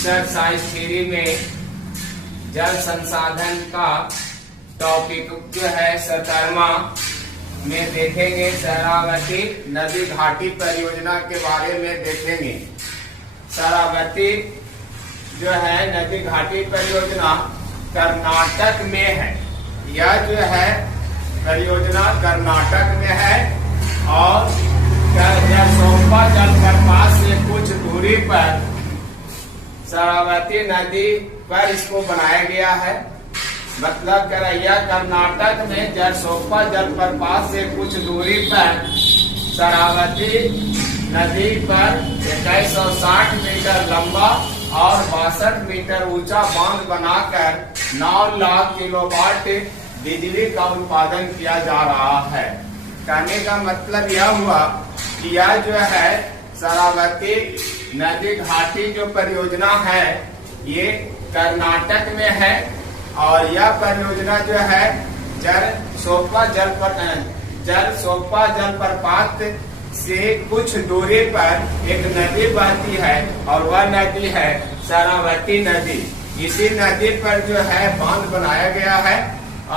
Exercise three में जल संसाधन का टॉपिक जो है 17वां में देखेंगे। शरावती नदी घाटी परियोजना के बारे में देखेंगे। शरावती जो है नदी घाटी परियोजना कर्नाटक में है। यह जो है परियोजना कर्नाटक में है और सोमपा जलप्रपात से कुछ दूरी पर शरावती नदी पर इसको बनाया गया है। मतलब करैया कर्नाटक में सोमपा जलप्रपात से कुछ दूरी पर शरावती नदी पर 2160 मीटर लंबा और 62 मीटर ऊंचा बांध बनाकर 9 लाख किलोवाट बिजली का उत्पादन किया जा रहा है। कहने का मतलब यह हुआ कि यह जो है शरावती नदी घाटी जो परियोजना है ये कर्नाटक में है और यह परियोजना जो है सोमपा जलप्रपात से कुछ दूरी पर एक नदी बहती है और वह नदी है शरावती नदी। इसी नदी पर जो है बांध बनाया गया है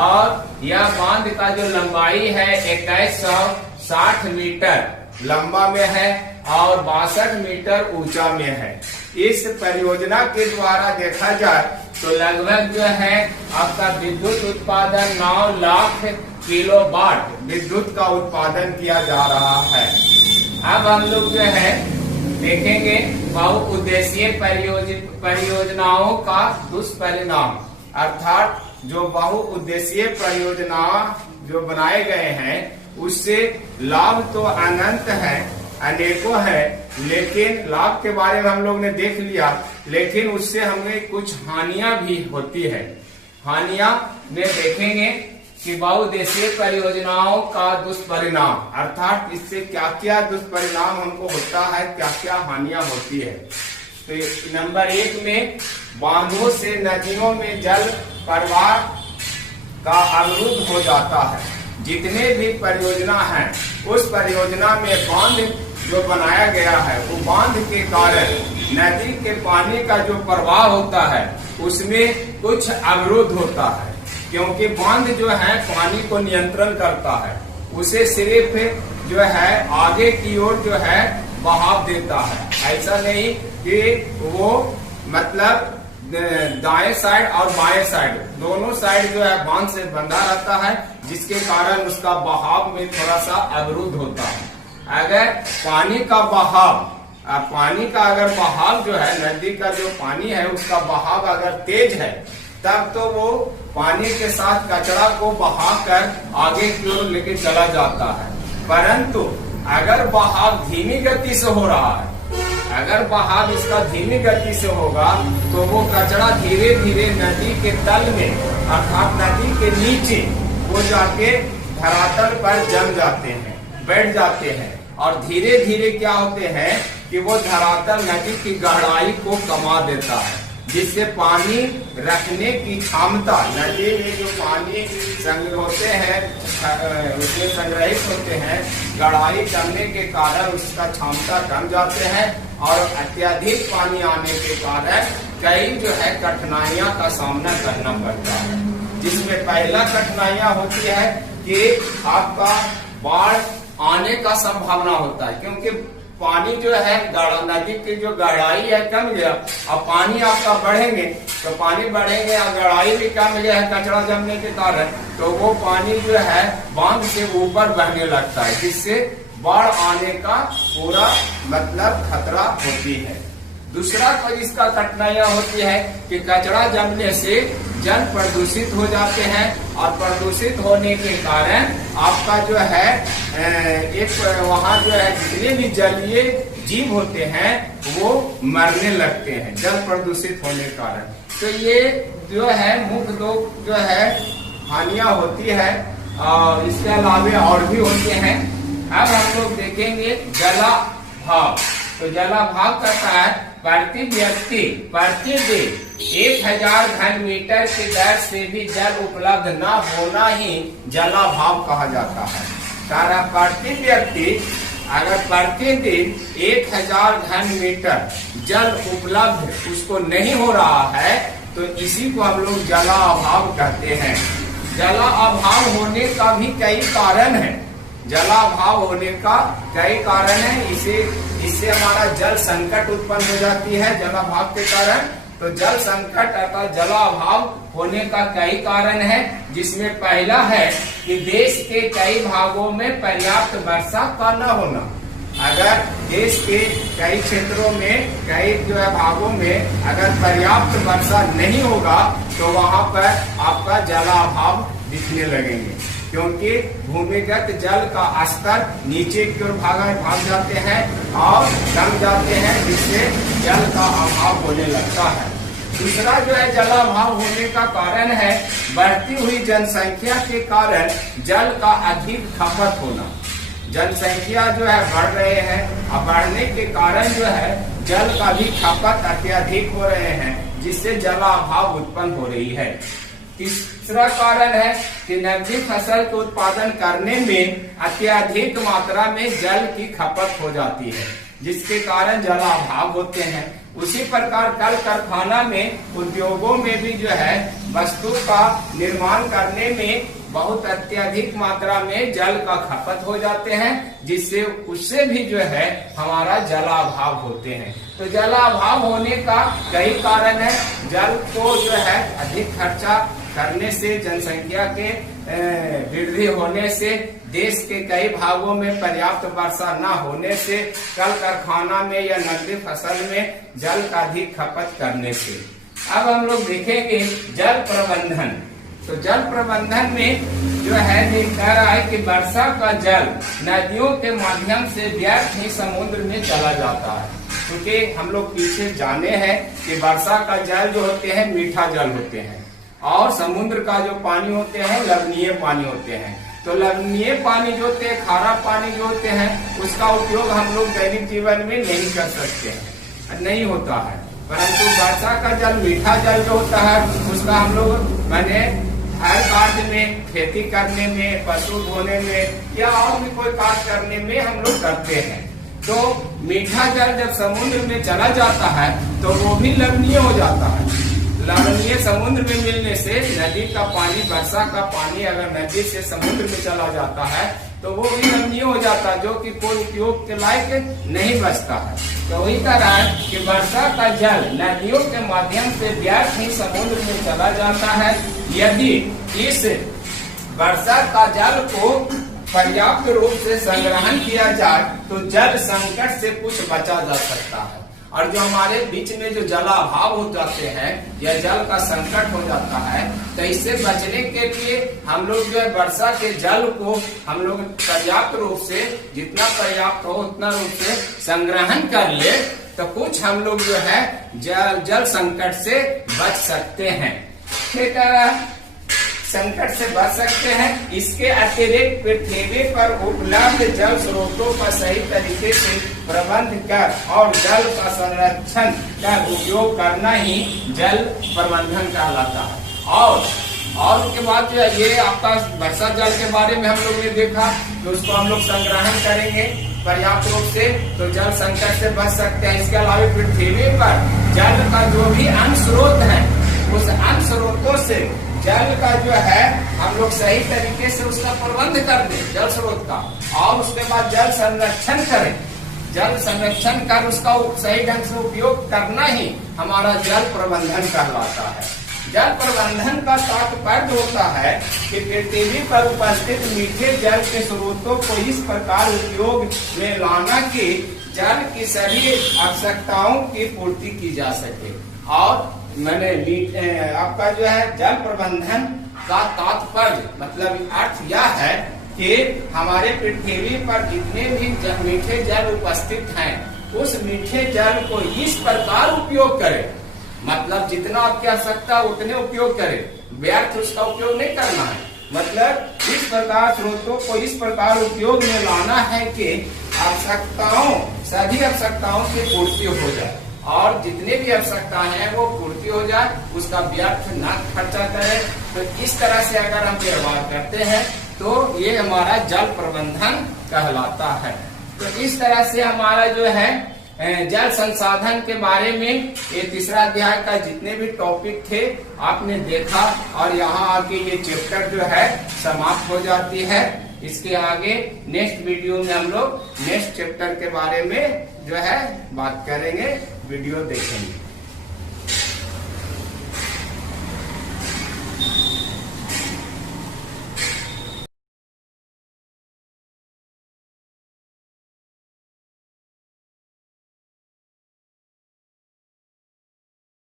और यह बांध का जो लंबाई है 2160 मीटर लंबा में है और 62 मीटर ऊंचा में है। इस परियोजना के द्वारा देखा जाए तो लगभग जो है आपका विद्युत उत्पादन 9 लाख किलोवाट विद्युत का उत्पादन किया जा रहा है। अब हम लोग जो है देखेंगे बहुउद्देशीय परियोजनाओं का दुष्परिणाम, अर्थात जो बहुउद्देशीय परियोजना जो बनाए गए हैं उससे लाभ तो अनंत है, अनेकों है, लेकिन लाभ के बारे में हम लोग ने देख लिया, लेकिन उससे हमें कुछ हानियां भी होती है। हानियां में देखेंगे कि बहुउद्देशीय परियोजनाओं का दुष्परिणाम, अर्थात इससे क्या क्या दुष्परिणाम हमको होता है, क्या क्या हानियां होती है। तो नंबर 1 में बांधों से नदियों में जल प्रवाह का अवरुद्ध हो जाता है। जितने भी परियोजना हैं उस परियोजना में बांध जो बनाया गया है वो बांध के कारण नदी के पानी का जो प्रवाह होता है उसमें कुछ अवरुद्ध होता है, क्योंकि बांध जो है पानी को नियंत्रण करता है, उसे सिर्फ जो है आगे की ओर जो है बहाव देता है। ऐसा नहीं कि वो मतलब दाएं साइड और बाएं साइड दोनों साइड जो है बांध से बंधा रहता है, जिसके कारण उसका बहाव में थोड़ा सा अवरुद्ध होता है। अगर पानी का अगर बहाव जो है नदी का जो पानी है उसका बहाव अगर तेज है तब तो वो पानी के साथ कचरा को बहाकर आगे की ओर लेके चला जाता है। परंतु अगर बहाव धीमी गति से हो रहा है, अगर बहाव इसका धीमी गति से होगा तो वो कचरा धीरे धीरे नदी के तल में अर्थात नदी के नीचे वो जाके धरातल पर जम जाते हैं, बैठ जाते हैं और धीरे धीरे क्या होते हैं कि वो धरातल नदी की गहराई को कमा देता है, जिससे पानी रखने की क्षमता नदी में जो पानी संग्रह होते हैं उसमें संग्रहित होते हैं, गहराई कमने के कारण उसका क्षमता कम जाते हैं और अत्यधिक पानी आने के कारण कई जो है कठिनाइयां का सामना करना पड़ता है। जिसमें पहला कठिनाइयां होती है कि आपका बाढ़ आने का संभावना होता है, क्योंकि पानी जो है नदी की जो गहराई है कम गया, अब पानी आपका बढ़ेंगे तो पानी बढ़ेंगे और गहराई भी कम गया है कचरा जमने के कारण, तो वो पानी जो है बांध से ऊपर बहने लगता है, जिससे बाढ़ आने का पूरा मतलब खतरा होती है। दूसरा तो इसका कठिनाइयां होती है कि कचरा जमने से जल प्रदूषित हो जाते हैं और प्रदूषित होने के कारण आपका जो है एक वहाँ जो है जितने भी जलीय जीव होते हैं वो मरने लगते हैं जल प्रदूषित होने के कारण। तो ये जो है मुख्य दो जो है हानियां होती है और इसके अलावा और भी होते हैं। अब हम लोग देखेंगे जलाभाव। तो जलाभाव कहता है प्रति व्यक्ति प्रतिदिन 1000 घन मीटर की दर से भी जल उपलब्ध न होना ही जलाभाव कहा जाता है। प्रति व्यक्ति अगर प्रतिदिन 1000 घन मीटर जल उपलब्ध उसको नहीं हो रहा है तो इसी को हम लोग जलाभाव कहते हैं। जलाभाव होने का भी कई कारण है। जलाभाव होने का कई कारण है। इससे हमारा जल संकट उत्पन्न हो जाती है जलाभाव के कारण। तो जल संकट अर्थात जलाभाव होने का कई कारण है, जिसमें पहला है कि देश के कई भागों में पर्याप्त वर्षा का न होना। अगर देश के कई क्षेत्रों में कई भागों में अगर पर्याप्त वर्षा नहीं होगा तो वहां पर आपका जलाभाव दिखने लगेंगे, क्योंकि भूमिगत जल का स्तर नीचे की ओर भाग जाते हैं और जम जाते हैं, जिससे जल का अभाव होने लगता है। दूसरा जलाभाव होने का कारण है बढ़ती हुई जनसंख्या के कारण जल का अधिक खपत होना। जनसंख्या बढ़ रहे हैं और बढ़ने के कारण जल का भी खपत अत्यधिक हो रहे हैं, जिससे जलाभाव उत्पन्न हो रही है। तीसरा कारण है कि नकदी फसल के उत्पादन करने में अत्यधिक मात्रा में जल की खपत हो जाती है, जिसके कारण जलाभाव होते हैं। उसी प्रकार कल कारखाना में उद्योगों में भी वस्तु का निर्माण करने में बहुत अत्यधिक मात्रा में जल का खपत हो जाते हैं, जिससे उससे भी हमारा जलाभाव होते हैं। तो जलाभाव होने का कई कारण है। जल को अधिक खर्चा करने से, जनसंख्या के वृद्धि होने से, देश के कई भागों में पर्याप्त वर्षा न होने से, कल कारखाना में या नकदी फसल में जल का अधिक खपत करने से। अब हम लोग देखेंगे जल प्रबंधन। तो जल प्रबंधन में ये कह रहा है कि वर्षा का जल नदियों के माध्यम से व्यर्थ ही समुद्र में चला जाता है, क्योंकि हम लोग पीछे जाने हैं कि वर्षा का जल जो होते हैं मीठा जल होते हैं और समुद्र का जो पानी होते हैं लवणीय पानी होते हैं। तो लवणीय पानी जो होते हैं, खारा पानी जो होते हैं, उसका उपयोग हम लोग दैनिक जीवन में नहीं कर सकते हैं, नहीं होता है। परंतु वर्षा का जल मीठा जल जो होता है उसका हम लोग हर कार्य में, खेती करने में, पशु धोने में या और भी कोई कार्य करने में हम लोग करते हैं। तो मीठा जल जब समुद्र में चला जाता है तो वो भी लवणीय हो जाता है। लवणीय समुद्र में मिलने से नदी का पानी, वर्षा का पानी अगर नदी से समुद्र में चला जाता है तो वो भी लवणीय हो जाता है, जो कि कोई उपयोग के लायक नहीं बचता है। तो वही तरह है कि वर्षा का जल नदियों के माध्यम से व्यर्थ ही समुद्र में चला जाता है। यदि इस वर्षा का जल को पर्याप्त रूप से संग्रहण किया जाए तो जल संकट से कुछ बचा जा सकता है। और जो हमारे बीच में जो जलाभाव हो जाते हैं या जल का संकट हो जाता है, तो इससे बचने के लिए हम लोग वर्षा के जल को हम लोग पर्याप्त रूप से, जितना पर्याप्त हो उतना रूप से संग्रहण कर ले, तो कुछ हम लोग जल संकट से बच सकते हैं। ठीक है, संकट से बच सकते हैं। इसके अतिरिक्त पृथ्वी पर उपलब्ध जल स्रोतों का सही तरीके से प्रबंध कर और जल का संरक्षण कर उपयोग करना ही जल प्रबंधन कहलाता है। और उसके बाद ये आपका वर्षा जल के बारे में हम लोग ने देखा कि उसको हम लोग संग्रहण करेंगे पर्याप्त रूप से तो जल संकट से बच सकते हैं। इसके अलावा पृथ्वी पर जल का जो भी अन्य स्रोत है, उस अन्य स्रोतों से जल का हम लोग सही तरीके से उसका प्रबंध कर दें जल स्रोत का, और उसके बाद जल संरक्षण करें। जल संरक्षण कर उसका सही ढंग से उपयोग करना ही हमारा जल प्रबंधन कहलाता है। जल प्रबंधन का तात्पर्य होता है कि पृथ्वी पर उपस्थित मीठे जल के स्रोतों को इस प्रकार उपयोग में लाना कि जल की सभी आवश्यकताओं की पूर्ति की जा सके। और आपका जल प्रबंधन का तात्पर्य मतलब अर्थ यह है कि हमारे पृथ्वी पर जितने भी मीठे जल उपस्थित हैं, उस मीठे जल को इस प्रकार उपयोग करें, मतलब जितना आपकी आवश्यकता उतने उपयोग करें, व्यर्थ उसका उपयोग नहीं करना है। मतलब इस प्रकार स्रोतों को इस प्रकार उपयोग में लाना है कि सभी आवश्यकताओं की पूर्ति हो जाए, और जितने भी आवश्यकताएं हैं वो पूर्ति हो जाए, उसका व्यर्थ न खर्चा करें। तो इस तरह से अगर हम व्यवहार करते हैं तो ये हमारा जल प्रबंधन कहलाता है। तो इस तरह से हमारा जो है जल संसाधन के बारे में ये तीसरा अध्याय का जितने भी टॉपिक थे आपने देखा, और यहाँ आके ये चैप्टर जो है समाप्त हो जाती है। इसके आगे नेक्स्ट वीडियो में हम लोग नेक्स्ट चैप्टर के बारे में जो है बात करेंगे, वीडियो देखेंगे।